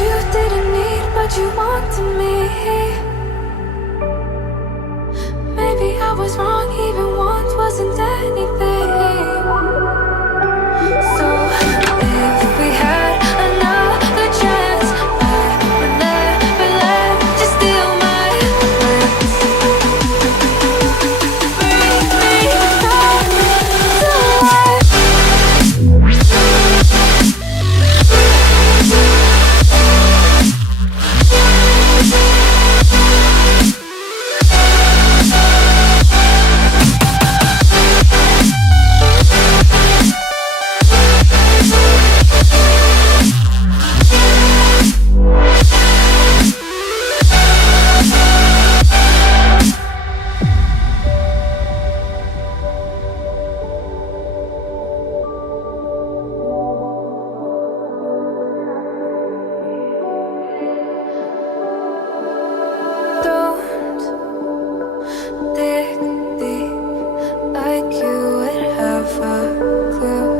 you didn't need, but you wanted me. Maybe I was wrong, even want wasn't anything. So if we had another chance, I would never let you steal my glance. Bring me back to life. Don't dig deep like you would have a clue.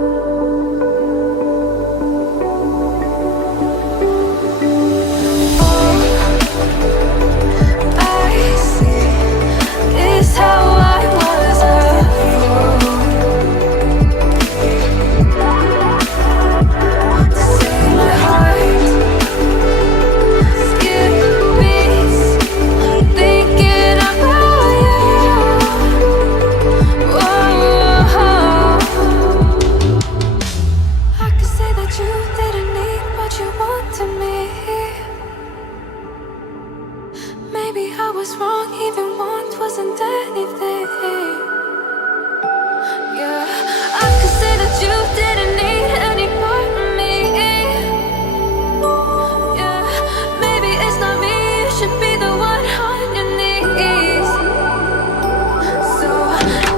All I see is how I was a fool to see my heart skip beats thinking about you. Whoa. I could say that you didn't need, but you wanted me. Maybe I was wrong, even want wasn't anything. Yeah, I could say that you didn't need any part of me. Yeah, maybe it's not me, you should be the one on your knees. So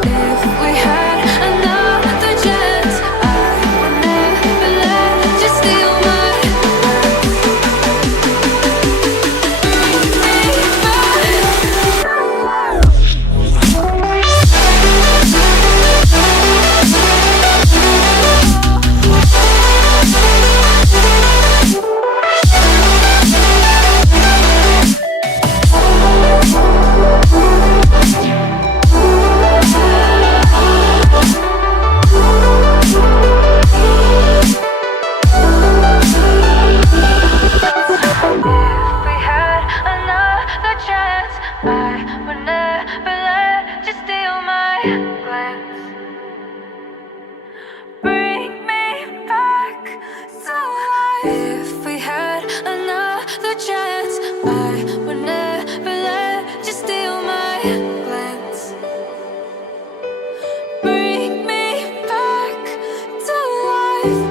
if we had another chance, I would never let you steal my heart. Bring me back. If we had another chance, I would never let you steal my glance. Bring me back to life. If we had another chance, I would never let you steal my glance. Bring me back to life.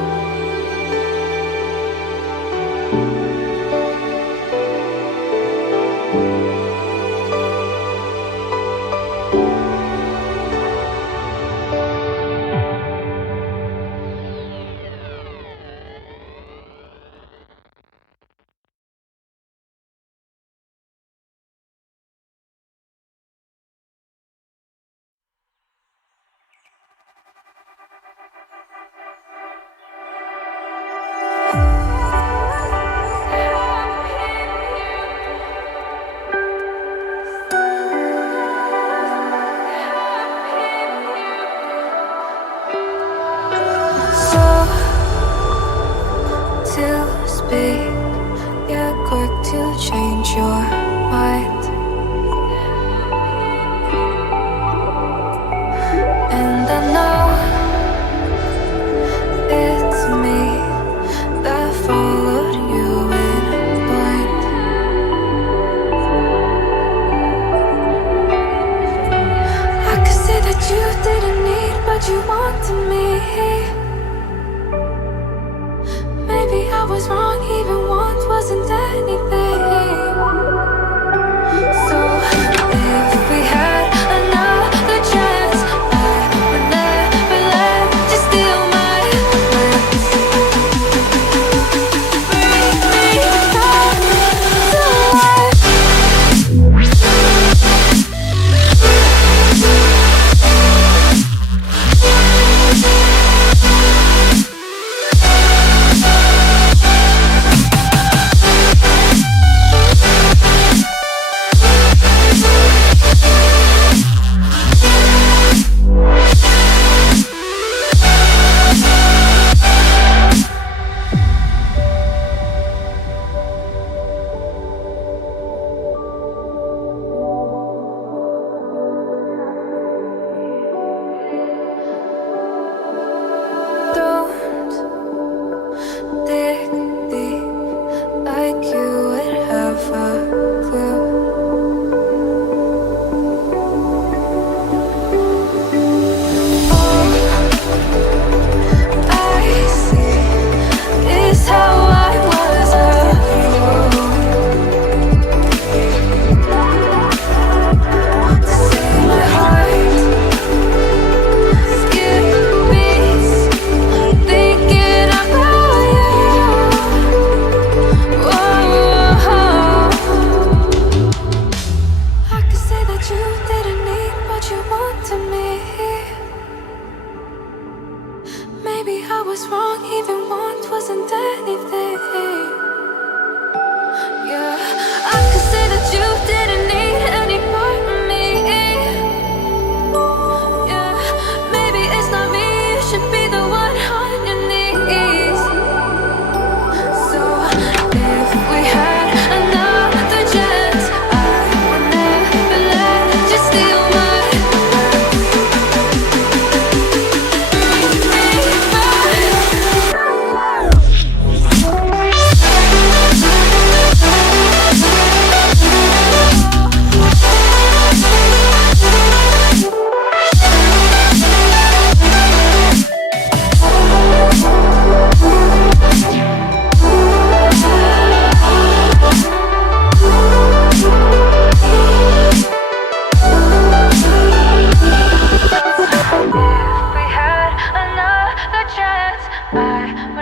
I was wrong, even once wasn't anything. Yeah, I could say that you didn't need any part of me. Yeah, maybe it's not me, you should be the one on your knees. So if we had another chance, I would never let you steal my If we had another chance, I